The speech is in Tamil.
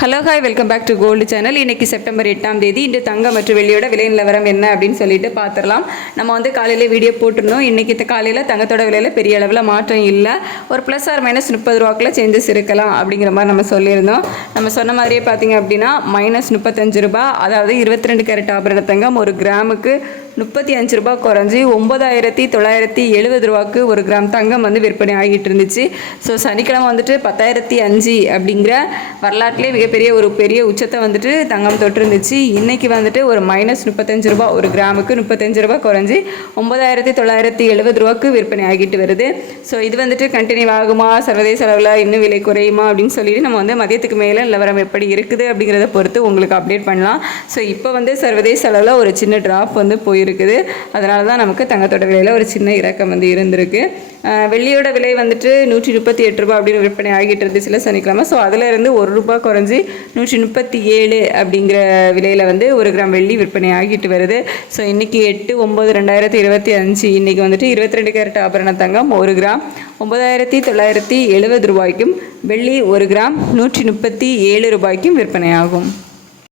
Hello hi welcome back to gold channel. இன்றைக்கி செப்டம்பர் 8ஆம் தேதி. இன்று தங்கம் மற்றும் வெள்ளியோட விலை நிலவரம் என்ன அப்படின்னு சொல்லிட்டு பார்த்துடலாம். நம்ம வந்து காலையில் வீடியோ போட்டிருந்தோம். இன்றைக்கி காலையில் தங்கத்தோட விலையில் பெரிய அளவில் மாற்றம் இல்லை. ஒரு ப்ளஸ் ஆர் மைனஸ் 30 ரூபாக்குள்ள சேஞ்சஸ் இருக்கலாம் அப்படிங்கிற மாதிரி நம்ம சொல்லியிருந்தோம். நம்ம சொன்ன மாதிரியே பார்த்திங்க அப்படின்னா மைனஸ் 35 ரூபா, அதாவது 22 கேரட் ஆபரண தங்கம் ஒரு கிராமுக்கு 35 ரூபா குறைஞ்சி 9970 ரூபாய்க்கு ஒரு கிராம் தங்கம் வந்து விற்பனை ஆகிட்டு இருந்துச்சு. ஸோ சனிக்கிழமை வந்துட்டு 10,005 அப்படிங்கிற வரலாற்றிலே மிகப்பெரிய உச்சத்தை வந்துட்டு தங்கம் தொட்டிருந்துச்சு. இன்றைக்கி வந்துட்டு ஒரு மைனஸ் 35 ரூபா, ஒரு கிராமுக்கு 35 ரூபா குறைஞ்சி 9970 ரூபாய்க்கு விற்பனை ஆகிட்டு வருது. ஸோ இது வந்துட்டு கண்டினியூ ஆகுமா, சர்வதேச அளவில் இன்னும் விலை குறையுமா அப்படின்னு சொல்லிட்டு நம்ம வந்து மதியத்துக்கு மேலே நிலவரம் எப்படி இருக்குது அப்படிங்கிறத பொறுத்து உங்களுக்கு அப்டேட் பண்ணலாம். ஸோ இப்போ வந்து சர்வதேச அளவில் ஒரு சின்ன ட்ராப் வந்து இருக்குது. அதனால தான் நமக்கு தங்கத்தோட விலையில் ஒரு சின்ன இறக்கம் வந்து இருந்திருக்கு. வெள்ளியோட விலை வந்துட்டு 138 ரூபா அப்படின்னு விற்பனை ஆகிட்டு இருந்துச்சுல சனிக்கிழமை. ஸோ அதிலிருந்து 1 ரூபா குறைஞ்சி 137 அப்படிங்கிற விலையில் வந்து ஒரு கிராம் வெள்ளி விற்பனை ஆகிட்டு வருது. ஸோ இன்றைக்கி 8/9/2025 இன்றைக்கி வந்துட்டு 22 கேரட் ஆபரண தங்கம் ஒரு கிராம் 9970 ரூபாய்க்கும், வெள்ளி ஒரு கிராம் 137 ரூபாய்க்கும் விற்பனை ஆகும்.